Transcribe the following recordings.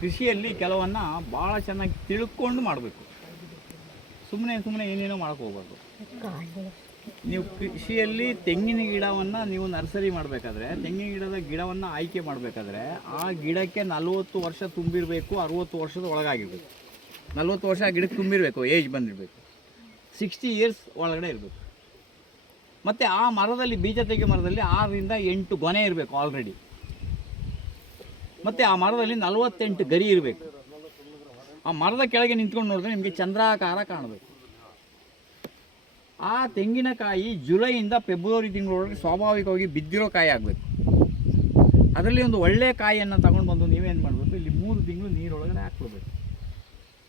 ಕೃಷಿಯಲ್ಲಿ ಕೆಲವನ್ನ ಭಾಳ ಚೆನ್ನಾಗಿ ತಿಳ್ಕೊಂಡು ಮಾಡಬೇಕು. ಸುಮ್ಮನೆ ಸುಮ್ಮನೆ ಏನೇನೋ ಮಾಡಕ್ಕೆ ಹೋಗ್ಬಾರ್ದು. ನೀವು ಕೃಷಿಯಲ್ಲಿ ತೆಂಗಿನ ಗಿಡವನ್ನು ನೀವು ನರ್ಸರಿ ಮಾಡಬೇಕಾದ್ರೆ, ತೆಂಗಿನ ಗಿಡದ ಗಿಡವನ್ನು ಆಯ್ಕೆ ಮಾಡಬೇಕಾದ್ರೆ ಆ ಗಿಡಕ್ಕೆ ನಲವತ್ತು ವರ್ಷ ತುಂಬಿರಬೇಕು, ಅರುವತ್ತು ವರ್ಷದ ಒಳಗಾಗಿರ್ಬೇಕು. ನಲವತ್ತು ವರ್ಷ ಗಿಡಕ್ಕೆ ತುಂಬಿರಬೇಕು, ಏಜ್ ಬಂದಿರಬೇಕು. ಸಿಕ್ಸ್ಟಿ ಇಯರ್ಸ್ ಒಳಗಡೆ ಇರಬೇಕು. ಮತ್ತು ಆ ಮರದಲ್ಲಿ, ಬೀಜ ತೆಗೆ ಮರದಲ್ಲಿ ಆರರಿಂದ ಎಂಟು ಗೊನೆ ಇರಬೇಕು ಆಲ್ರೆಡಿ ಮತ್ತು ಆ ಮರದಲ್ಲಿ ನಲವತ್ತೆಂಟು ಗರಿ ಇರಬೇಕು. ಆ ಮರದ ಕೆಳಗೆ ನಿಂತ್ಕೊಂಡು ನೋಡಿದ್ರೆ ನಿಮಗೆ ಚಂದ್ರಾಕಾರ ಕಾಣಬೇಕು. ಆ ತೆಂಗಿನಕಾಯಿ ಜುಲೈಯಿಂದ ಫೆಬ್ರವರಿ ತಿಂಗಳೊಳಗೆ ಸ್ವಾಭಾವಿಕವಾಗಿ ಬಿದ್ದಿರೋ ಕಾಯಿ ಆಗಬೇಕು. ಅದರಲ್ಲಿ ಒಂದು ಒಳ್ಳೆಯ ಕಾಯಿಯನ್ನು ತಗೊಂಡು ಬಂದು ನೀವೇನು ಮಾಡಬೇಕು? ಇಲ್ಲಿ ಮೂರು ತಿಂಗಳು ನೀರೊಳಗಡೆ ಹಾಕ್ಕೊಳ್ಬೇಕು.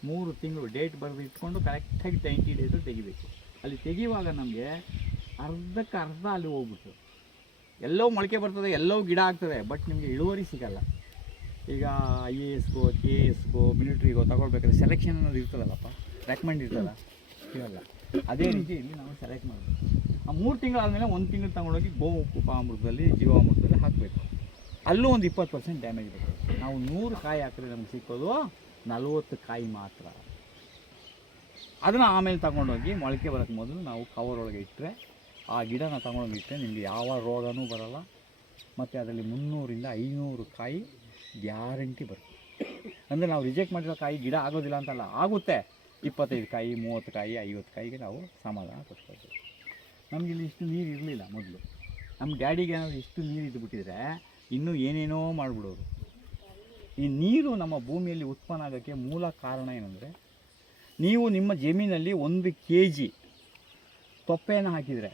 ಮೂರು ತಿಂಗಳು ಡೇಟ್ ಬರೆದು ಇಟ್ಕೊಂಡು ಕರೆಕ್ಟಾಗಿ ನೈಂಟಿ ಡೇಸು ತೆಗಿಬೇಕು. ಅಲ್ಲಿ ತೆಗಿಯುವಾಗ ನಮಗೆ ಅರ್ಧಕ್ಕೆ ಅರ್ಧ ಅಲ್ಲಿ ಹೋಗ್ಬಿಟ್ಟು ಎಲ್ಲೋ ಮೊಳಕೆ ಬರ್ತದೆ ಎಲ್ಲೋ ಗಿಡ ಆಗ್ತದೆ ಬಟ್ ನಿಮಗೆ ಇಳುವರಿ ಸಿಗಲ್ಲ. ಈಗ ಐ ಎ ಎಸ್ಗೋ ಕೆ ಎಸ್ಗೋ ಮಿಲಿಟ್ರಿಗೋ ತಗೊಳ್ಬೇಕಾದ್ರೆ ಸೆಲೆಕ್ಷನ್ ಅನ್ನೋದು ಇರ್ತದಲ್ಲಪ್ಪ? ರೆಕಮೆಂಡ್ ಇರ್ತಲ್ಲ ಇರಲ್ಲ ಅದೇ ರೀತಿಯಲ್ಲಿ ನಾವು ಸೆಲೆಕ್ಟ್ ಮಾಡಬೇಕು. ಆ ಮೂರು ತಿಂಗಳಾದಮೇಲೆ ಒಂದು ತಿಂಗಳು ತಗೊಂಡೋಗಿ ಗೋ ಉಪಾಮೃತದಲ್ಲಿ ಜೀವಾಮೃತದಲ್ಲಿ ಹಾಕಬೇಕು. ಅಲ್ಲೂ ಒಂದು ಇಪ್ಪತ್ತು ಪರ್ಸೆಂಟ್ ಡ್ಯಾಮೇಜ್ ಬರ್ತದೆ ನಾವು ನೂರು ಕಾಯಿ ಹಾಕಿದ್ರೆ ನಮ್ಗೆ ಸಿಕ್ಕೋದು ನಲವತ್ತು ಕಾಯಿ ಮಾತ್ರ. ಅದನ್ನು ಆಮೇಲೆ ತಗೊಂಡೋಗಿ ಮೊಳಕೆ ಬರೋಕ್ಕೆ ಮೊದಲು ನಾವು ಕವರ್ ಒಳಗೆ ಇಟ್ಟರೆ ಆ ಗಿಡನ ತಗೊಂಡೋಗಿ ಇಟ್ಟರೆ ನಿಮಗೆ ಯಾವ ರೋಗನೂ ಬರಲ್ಲ. ಮತ್ತು ಅದರಲ್ಲಿ ಮುನ್ನೂರಿಂದ ಐನೂರು ಕಾಯಿ ಗ್ಯಾರಂಟಿ ಬರುತ್ತೆ. ಅಂದರೆ ನಾವು ರಿಜೆಕ್ಟ್ ಮಾಡಿರೋ ಕಾಯಿ ಗಿಡ ಆಗೋದಿಲ್ಲ ಅಂತಲ್ಲ, ಆಗುತ್ತೆ. ಇಪ್ಪತ್ತೈದು ಕಾಯಿ, ಮೂವತ್ತು ಕಾಯಿ, ಐವತ್ತು ಕಾಯಿಗೆ ನಾವು ಸಮಾಧಾನ ಕೊಡ್ತಾಯಿದ್ದೀವಿ ನಮಗೆ ಇಲ್ಲಿ ಇಷ್ಟು ನೀರು ಇರಲಿಲ್ಲ ಮೊದಲು. ನಮ್ಮ ಡ್ಯಾಡಿಗೆ ಏನಾದರೂ ಇಷ್ಟು ನೀರು ಇದ್ದುಬಿಟ್ಟಿದ್ರೆ ಇನ್ನೂ ಏನೇನೋ ಮಾಡಿಬಿಡೋರು. ಈ ನೀರು ನಮ್ಮ ಭೂಮಿಯಲ್ಲಿ ಉತ್ಪನ್ನ ಆಗೋಕ್ಕೆ ಮೂಲ ಕಾರಣ ಏನಂದರೆ, ನೀವು ನಿಮ್ಮ ಜಮೀನಲ್ಲಿ ಒಂದು ಕೆ ಜಿ ತೊಪ್ಪೆಯನ್ನು ಹಾಕಿದರೆ,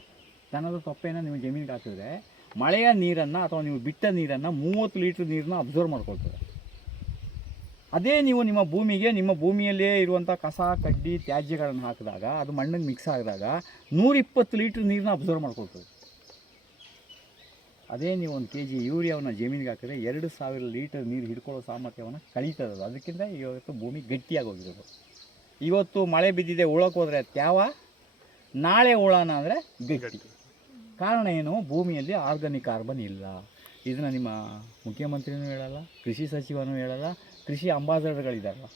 ದನದ ತೊಪ್ಪೆಯನ್ನು ನಿಮ್ಮ ಜಮೀನಿಗೆ ಹಾಕಿದ್ರೆ ಮಳೆಯ ನೀರನ್ನು ಅಥವಾ ನೀವು ಬಿಟ್ಟ ನೀರನ್ನು ಮೂವತ್ತು ಲೀಟ್ರ್ ನೀರನ್ನ ಅಬ್ಸರ್ವ್ ಮಾಡ್ಕೊಳ್ತದೆ ಅದೇ ನೀವು ನಿಮ್ಮ ಭೂಮಿಗೆ, ನಿಮ್ಮ ಭೂಮಿಯಲ್ಲೇ ಇರುವಂಥ ಕಸ, ಕಡ್ಡಿ, ತ್ಯಾಜ್ಯಗಳನ್ನು ಹಾಕಿದಾಗ, ಅದು ಮಣ್ಣಿಗೆ ಮಿಕ್ಸ್ ಆಗಿದಾಗ ನೂರಿಪ್ಪತ್ತು ಲೀಟ್ರ್ ನೀರನ್ನ ಅಬ್ಸರ್ವ್ ಮಾಡ್ಕೊಳ್ತದೆ. ಅದೇ ನೀವು ಒಂದು ಕೆ ಜಿ ಯೂರಿಯಾವನ್ನು ಜಮೀನಿಗೆ ಹಾಕಿದ್ರೆ ಎರಡು ಸಾವಿರ ಲೀಟರ್ ನೀರು ಹಿಡ್ಕೊಳ್ಳೋ ಸಾಮರ್ಥ್ಯವನ್ನು ಅದು. ಅದಕ್ಕಿಂತ ಇವತ್ತು ಭೂಮಿ ಗಟ್ಟಿಯಾಗಿ ಹೋಗಿರೋದು. ಇವತ್ತು ಮಳೆ ಬಿದ್ದಿದೆ ಉಳಕ್ಕೆ ಹೋದರೆ ತ್ಯಾವ, ನಾಳೆ ಉಳೋಣ ಅಂದರೆ ಗಟ್ಟಿ. ಕಾರಣ ಏನು? ಭೂಮಿಯಲ್ಲಿ ಆರ್ಗಾನಿಕ್ ಕಾರ್ಬನ್ ಇಲ್ಲ. ಇದನ್ನು ನಿಮ್ಮ ಮುಖ್ಯಮಂತ್ರಿನೂ ಹೇಳಲ್ಲ, ಕೃಷಿ ಸಚಿವನೂ ಹೇಳಲ್ಲ, ಕೃಷಿ ಅಂಬಾಸಡರ್ಗಳಿದಾರಲ್ಲ.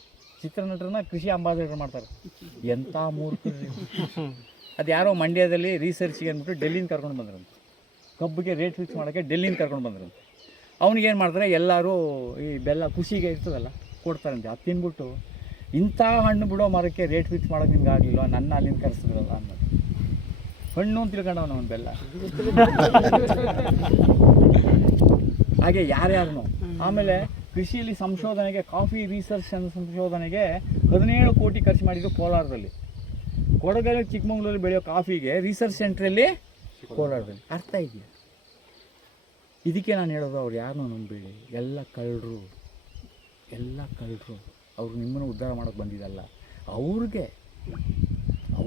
ಚಿತ್ರನಟರನ್ನ ಕೃಷಿ ಅಂಬಾಸಡರ್ ಮಾಡ್ತಾರೆ. ಎಂಥ ಮೂರ್ತಿ ಅದು ಯಾರೋ ಮಂಡ್ಯದಲ್ಲಿ ರಿಸರ್ಚ್ಗೆ ಅಂದ್ಬಿಟ್ಟು ಡೆಲ್ಲಿನ ಕರ್ಕೊಂಡು ಬಂದ್ರಂತೆ. ಕಬ್ಬಿಗೆ ರೇಟ್ ಫಿಕ್ಸ್ ಮಾಡೋಕ್ಕೆ ಡೆಲ್ಲಿನ ಕರ್ಕೊಂಡು ಬಂದ್ರಂತೆ. ಅವ್ನಿಗೇನು ಮಾಡ್ತಾರೆ? ಎಲ್ಲರೂ ಈ ಬೆಲ್ಲ ಖುಷಿಗೆ ಇರ್ತದಲ್ಲ, ಕೊಡ್ತಾರಂತೆ. ಅದು ತಿನ್ಬಿಟ್ಟು ಇಂಥ ಹಣ್ಣು ಬಿಡೋ ಮರಕ್ಕೆ ರೇಟ್ ಫಿಕ್ಸ್ ಮಾಡೋಕೆ ನಿಮ್ಗೆ ಆಗಲಿಲ್ಲ ನನ್ನ ಅಲ್ಲಿಂದ ಕರೆಸಿದ್ರಲ್ಲ ಅನ್ನೋದು. ಹಣ್ಣು ಅಂತ ತಿಳ್ಕೊಂಡವನು ಅವನು ಬೆಲ್ಲ ಹಾಗೆ ಯಾರ್ಯಾರನು. ಆಮೇಲೆ ಕೃಷಿಯಲ್ಲಿ ಸಂಶೋಧನೆಗೆ ಕಾಫಿ ರಿಸರ್ಚ್ ಸಂಶೋಧನೆಗೆ ಹದಿನೇಳು ಕೋಟಿ ಖರ್ಚು ಮಾಡಿದ್ರು ಕೋಲಾರದಲ್ಲಿ. ಕೊಡಗಲ್ಲಿ ಚಿಕ್ಕಮಂಗ್ಳೂರಲ್ಲಿ ಬೆಳೆಯೋ ಕಾಫಿಗೆ ರಿಸರ್ಚ್ ಸೆಂಟ್ರಲ್ಲಿ ಕೋಲಾರದಲ್ಲಿ. ಅರ್ಥ ಇದೆಯಾ? ಇದಕ್ಕೆ ನಾನು ಹೇಳೋದು ಅವ್ರು ಯಾರನ್ನೂ ನಂಬೇಡಿ ಎಲ್ಲ ಕಳ್ಳರು. ಎಲ್ಲ ಕಳ್ಳರು. ಅವ್ರು ನಿಮ್ಮನ್ನು ಉದ್ಧಾರ ಮಾಡೋಕ್ಕೆ ಬಂದಿದ್ದಲ್ಲ. ಅವ್ರಿಗೆ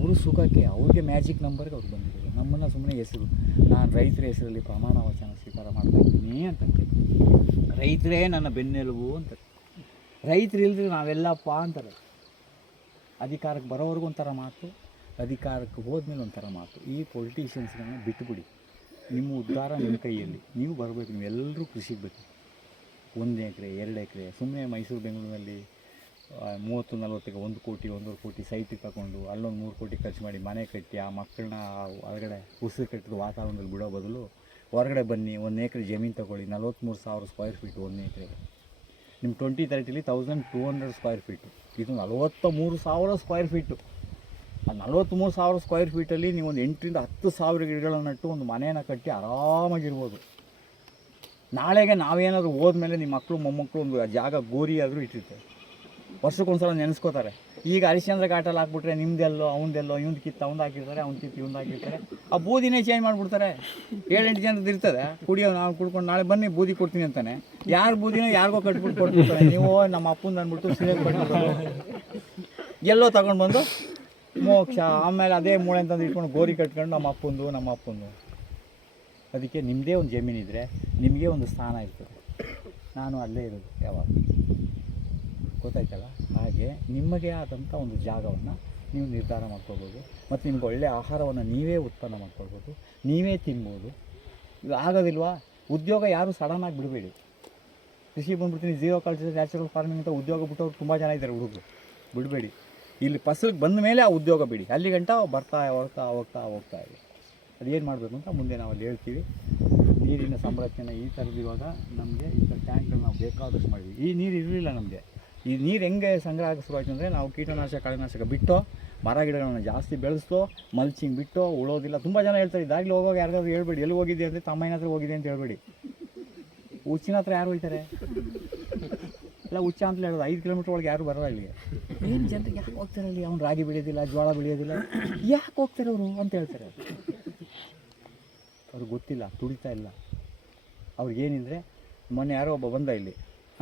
ಅವ್ರ ಸುಖಕ್ಕೆ, ಅವ್ರಿಗೆ ಮ್ಯಾಜಿಕ್ ನಂಬರ್ಗೆ ಅವ್ರು ಬಂದಿದ್ದಾರೆ. ನಮ್ಮನ್ನು ಸುಮ್ಮನೆ ಹೆಸರು, ನಾನು ರೈತರ ಹೆಸರಲ್ಲಿ ಪ್ರಮಾಣ ವಚನ ಸ್ವೀಕಾರ ಮಾಡ್ತಾ ಇದ್ದೀನಿ ಅಂತ ರೈತರೇ ನನ್ನ ಬೆನ್ನೆಲುಬು ಅಂತ ರೈತರು ಇಲ್ಲದ್ರೆ ನಾವೆಲ್ಲಪ್ಪ ಅಂತಾರೆ. ಅಧಿಕಾರಕ್ಕೆ ಬರೋವರೆಗೂ ಒಂಥರ ಮಾತು, ಅಧಿಕಾರಕ್ಕೆ ಹೋದ್ಮೇಲೆ ಒಂಥರ ಮಾತು. ಈ ಪೊಲಿಟಿಷಿಯನ್ಸ್ಗಳನ್ನ ಬಿಟ್ಟುಬಿಡಿ ನಿಮ್ಮ ಉದ್ಧಾರ ನಿಮ್ಮ ಕೈಯಲ್ಲಿ. ನೀವು ಬರಬೇಕು ನೀವೆಲ್ಲರೂ ಕೃಷಿಗೆ ಬೇಕು. ಒಂದು ಎಕರೆ, ಎರಡು ಎಕರೆ ಸುಮ್ಮನೆ ಮೈಸೂರು, ಬೆಂಗಳೂರಿನಲ್ಲಿ ಮೂವತ್ತು ನಲವತ್ತಿಗೆ ಒಂದು ಕೋಟಿ, ಒಂದೂವರೆ ಕೋಟಿ ಸೈಟಿಗೆ ತಗೊಂಡು ಅಲ್ಲೊಂದು ಮೂರು ಕೋಟಿ ಖರ್ಚು ಮಾಡಿ ಮನೆ ಕಟ್ಟಿ ಆ ಮಕ್ಕಳನ್ನ ಹೊರಗಡೆ ಉಸಿರು ಕಟ್ಟಿದ ವಾತಾವರಣದಲ್ಲಿ ಬಿಡೋ ಬದಲು ಹೊರಗಡೆ ಬನ್ನಿ, ಒಂದು ಎಕರೆ ಜಮೀನು ತಗೊಳ್ಳಿ ನಲ್ವತ್ತ್ಮೂರು ಸಾವಿರ ಸ್ಕ್ವೇರ್ ಫೀಟ್ ಒಂದು ಎಕರೆಗೆ ನಿಮ್ಮ twenty ತರ್ಟಿಲಿ thousand two hundred square feet ಇದು ನಲವತ್ತ ಮೂರು ಸಾವಿರ ಸ್ಕ್ವೇರ್ ಫೀಟು ಆ ನಲ್ವತ್ತ್ಮೂರು ಸಾವಿರ ಸ್ಕ್ವೇರ್ ಫೀಟಲ್ಲಿ ನೀವು ಒಂದು ಎಂಟರಿಂದ ಹತ್ತು ಸಾವಿರ ಗಿಡಗಳನ್ನು ನಟ್ಟು ಒಂದು ಮನೆಯನ್ನು ಕಟ್ಟಿ ಆರಾಮಾಗಿರ್ಬೋದು. ನಾಳೆಗೆ ನಾವೇನಾದರೂ ಹೋದ್ಮೇಲೆ ನಿಮ್ಮ ಮಕ್ಕಳು ಮೊಮ್ಮಕ್ಕಳು ಒಂದು ಜಾಗ ಗೋರಿ ಆದರೂ ಇಟ್ಟಿರ್ತಾರೆ. ವರ್ಷಕ್ಕೊಂದ್ಸಲ ನೆನೆಸ್ಕೋತಾರೆ. ಈಗ ಹರಿಶ್ಚಂದ್ರ ಘಾಟಲ್ಲಿ ಹಾಕ್ಬಿಟ್ರೆ ನಿಮ್ದೆಲ್ಲೋ, ಅವನದೆಲ್ಲೋ ಇವ್ನ ಕಿತ್ತು ಅವ್ನು ಹಾಕಿರ್ತಾರೆ ಅವ್ನ ಕಿತ್ತು ಇವ್ನ ಹಾಕಿರ್ತಾರೆ. ಆ ಬೂದಿನೇ ಚೇಂಜ್ ಮಾಡಿಬಿಡ್ತಾರೆ. ಏಳೆಂಟು ಜನದ್ದು ಇರ್ತದೆ. ಕುಡಿಯೋ ನಾವು ಕುಡ್ಕೊಂಡು ನಾಳೆ ಬನ್ನಿ, ಬೂದಿ ಕೊಡ್ತೀನಿ ಅಂತಾನೆ. ಯಾರು ಬೂದಿನೋ ಯಾರಿಗೋ ಕಟ್ಬಿಟ್ಟು ಕೊಟ್ಬಿಡ್ತಾರೆ. ನೀವು ನಮ್ಮ ಅಪ್ಪಂದು ಅಂದ್ಬಿಟ್ಟು ಸಿಲೆ ಎಲ್ಲೋ ತಗೊಂಡು ಬಂದು ಮೋಕ್ಷ, ಆಮೇಲೆ ಅದೇ ಮೂಳೆ ಅಂತಂದು ಇಟ್ಕೊಂಡು ಗೋರಿ ಕಟ್ಕೊಂಡು ನಮ್ಮ ಅಪ್ಪಂದು ನಮ್ಮ ಅಪ್ಪಂದು. ಅದಕ್ಕೆ ನಿಮ್ಮದೇ ಒಂದು ಜಮೀನಿದ್ರೆ ನಿಮಗೆ ಒಂದು ಸ್ಥಾನ ಇರ್ತದೆ. ನಾನು ಅಲ್ಲೇ ಇರೋದು ಯಾವಾಗ ಗೊತ್ತಾಯ್ತಲ್ಲ? ಹಾಗೆ ನಿಮಗೆ ಆದಂಥ ಒಂದು ಜಾಗವನ್ನು ನೀವು ನಿರ್ಧಾರ ಮಾಡ್ಕೊಳ್ಬೋದು. ಮತ್ತು ನಿಮ್ಗೆ ಒಳ್ಳೆಯ ಆಹಾರವನ್ನು ನೀವೇ ಉತ್ಪನ್ನ ಮಾಡ್ಕೊಳ್ಬೋದು. ನೀವೇ ತಿನ್ಬೋದು. ಆಗೋದಿಲ್ವಾ? ಉದ್ಯೋಗ ಯಾರು ಸಡನ್ನಾಗಿ ಬಿಡಬೇಡಿ. ಕೃಷಿ ಬಂದ್ಬಿಡ್ತೀನಿ ಜೀವ ಕಲ್ಚರ್ ನ್ಯಾಚುರಲ್ ಫಾರ್ಮಿಂಗ್ ಅಂತ ಉದ್ಯೋಗ ಬಿಟ್ಟವ್ರು ತುಂಬ ಜನ ಇದ್ದಾರೆ ಹುಡುಗರು. ಬಿಡಬೇಡಿ. ಇಲ್ಲಿ ಫಸಲ್ಗೆ ಬಂದ ಮೇಲೆ ಆ ಉದ್ಯೋಗ ಬಿಡಿ. ಅಲ್ಲಿ ಗಂಟ ಬರ್ತಾ ಹೋಗ್ತಾ ಹೋಗ್ತಾ ಹೋಗ್ತಾ ಇದೆ. ಅದೇನು ಮಾಡಬೇಕು ಅಂತ ಮುಂದೆ ನಾವು ಅಲ್ಲಿ ಹೇಳ್ತೀವಿ. ನೀರಿನ ಸಂರಕ್ಷಣೆ ಈ ಥರದ್ದು ಇವಾಗ ನಮಗೆ ಈ ಥರ ಟ್ಯಾಂಕ್ಗಳು ನಾವು ಬೇಕಾದಷ್ಟು ಮಾಡಿದ್ವಿ. ಈ ನೀರು ಇರಲಿಲ್ಲ ನಮಗೆ. ಈ ನೀರು ಹೆಂಗೆ ಸಂಗ್ರಹ ಶುರು ಶುರುವಾಯ್ತು ಅಂದರೆ ನಾವು ಕೀಟನಾಶಕ ಕಳೆನಾಶಕ ಬಿಟ್ಟು ಮರ ಗಿಡಗಳನ್ನ ಜಾಸ್ತಿ ಬೆಳೆಸ್ತೋ ಮಲ್ಚಿಂಗ್ ಬಿಟ್ಟು ಉಳೋದಿಲ್ಲ. ತುಂಬ ಜನ ಹೇಳ್ತಾರೆ ಇದಾಗಲೇ ಹೋಗುವಾಗ ಯಾರಿಗಾದ್ರು ಹೇಳ್ಬೇಡಿ ಎಲ್ಲಿ ಹೋಗಿದ್ದೆ ಅಂದರೆ ತಮ್ಮಯ್ಯನ ಹತ್ರ ಹೋಗಿದೆ ಅಂತ ಹೇಳ್ಬೇಡಿ. ಹುಚ್ಚಿನ ಹತ್ರ ಯಾರು ಹೋಯ್ತಾರೆ ಇಲ್ಲ ಹುಚ್ಚ ಅಂತ ಹೇಳೋದು ಐದು ಕಿಲೋಮೀಟ್ರ್ ಒಳಗೆ ಯಾರು ಬರೋಲ್ಲ ಇಲ್ಲಿಗೆ ಏನು ಜನರಿಗೆ ಯಾಕೆ ಹೋಗ್ತಾರೆ ಅಲ್ಲಿ? ಅವ್ನು ರಾಗಿ ಬೆಳೆಯೋದಿಲ್ಲ ಜೋಳ ಬೆಳೆಯೋದಿಲ್ಲ. ಯಾಕೆ ಹೋಗ್ತಾರೆ ಅವರು ಅಂತ ಹೇಳ್ತಾರೆ. ಅವ್ರಿಗೆ ಗೊತ್ತಿಲ್ಲ ತುಳಿತಾ ಇಲ್ಲ. ಅವ್ರಿಗೇನಿದ್ರೆ ಮೊನ್ನೆ ಯಾರೋ ಒಬ್ಬ ಬಂದ ಇಲ್ಲಿ.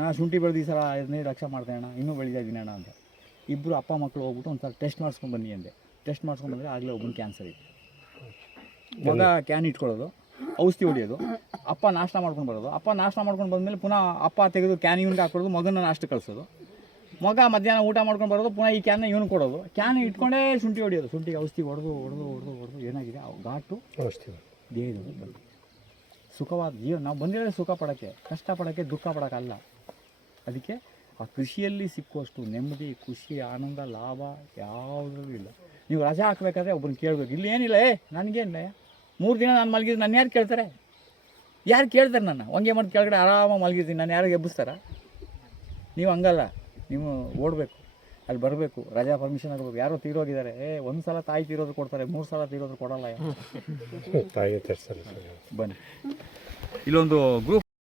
ಹಾಂ ಶುಂಠಿ ಬೆಳೆದು ಈ ಸಲ ಹದಿನೈದು ಲಕ್ಷ ಮಾಡ್ದೆ ಅಣ್ಣ ಇನ್ನೂ ಬೆಳೀತಾ ಇದ್ದೀನಿ ಅಣ್ಣ ಅಂತ. ಇಬ್ಬರು ಅಪ್ಪ ಮಕ್ಕಳು ಹೋಗ್ಬಿಟ್ಟು ಒಂದು ಸಲ ಟೆಸ್ಟ್ ಮಾಡ್ಸ್ಕೊಂಡು ಬನ್ನಿ ಅಂದೆ. ಟೆಸ್ಟ್ ಮಾಡ್ಸ್ಕೊಂಡು ಬಂದರೆ ಆಗಲೇ ಒಬ್ಬನ ಕ್ಯಾನ್ಸರ್ ಇತ್ತು ಮಗ ಕ್ಯಾನ್ ಇಟ್ಕೊಳ್ಳೋದು ಔಷಧಿ ಹೊಡಿಯೋದು ಅಪ್ಪ ನಾಷ್ಟ ಮಾಡ್ಕೊಂಡು ಬರೋದು ಅಪ್ಪ ನಾಷ್ಟ ಮಾಡ್ಕೊಂಡು ಬಂದಮೇಲೆ ಪುನಃ ಅಪ್ಪ ತೆಗೆದು ಕ್ಯಾನ್ ಇವ್ನಿಗೆ ಹಾಕೊಳ್ಳೋದು ಮಗನ ನಾಷ್ಟ ಕಳಿಸೋದು. ಮಗ ಮಧ್ಯಾಹ್ನ ಊಟ ಮಾಡ್ಕೊಂಡು ಬರೋದು ಪುನಃ ಈ ಕ್ಯಾನ್ ಇವನು ಕೊಡೋದು. ಕ್ಯಾನ್ ಇಟ್ಕೊಂಡೇ ಶುಂಠಿ ಹೊಡಿಯೋದು. ಶುಂಠಿಗೆ ಔಷಧಿ ಹೊಡೆದು ಹೊಡೆದು ಹೊಡೆದು ಹೊಡೆದು ಏನಾಗಿದೆ? ಘಾಟು ದೇಹದಲ್ಲಿ ಬಂದು ಸುಖವಾದ ಜೀವನ. ನಾವು ಬಂದಿರೋದೇ ಸುಖ ಪಡೋಕ್ಕೆ ಕಷ್ಟ ಪಡೋಕ್ಕೆ ದುಃಖ ಪಡೋಕ್ಕಲ್ಲ ಅದಕ್ಕೆ ಆ ಕೃಷಿಯಲ್ಲಿ ಸಿಕ್ಕುವಷ್ಟು ನೆಮ್ಮದಿ ಖುಷಿ ಆನಂದ ಲಾಭ ಯಾವುದ್ರಲ್ಲೂ ಇಲ್ಲ. ನೀವು ರಜೆ ಹಾಕ್ಬೇಕಾದ್ರೆ ಒಬ್ಬರನ್ನ ಕೇಳಬೇಕು. ಇಲ್ಲಿ ಏನಿಲ್ಲ ಏ ನನಗೇನು ಮೂರು ದಿನ ನಾನು ಮಲಗಿದ್ರೆ ನಾನು ಯಾರು ಕೇಳ್ತಾರೆ? ಯಾರು ಕೇಳ್ತಾರೆ ನಾನು ಹಂಗೆ ಮಾಡಿ ಕೆಳಗಡೆ ಆರಾಮಾಗಿ ಮಲಗಿದ್ದೀನಿ ನಾನು ಯಾರಿಗೆ ಎಬ್ಬಿಸ್ತಾರ? ನೀವು ಹಂಗಲ್ಲ ನೀವು ಓಡಬೇಕು. ಅಲ್ಲಿ ಬರಬೇಕು ರಜಾ ಪರ್ಮಿಷನ್ ಆಗಬೇಕು ಯಾರೋ ತೀರೋಗಿದ್ದಾರೆ. ಏ ಒಂದು ಸಲ ತಾಯಿ ತೀರೋದು ಕೊಡ್ತಾರೆ ಮೂರು ಸಲ ತೀರೋದು ಕೊಡಲ್ಲ. ಬನ್ನಿ. ಇಲ್ಲೊಂದು ಗ್ರೂಪ್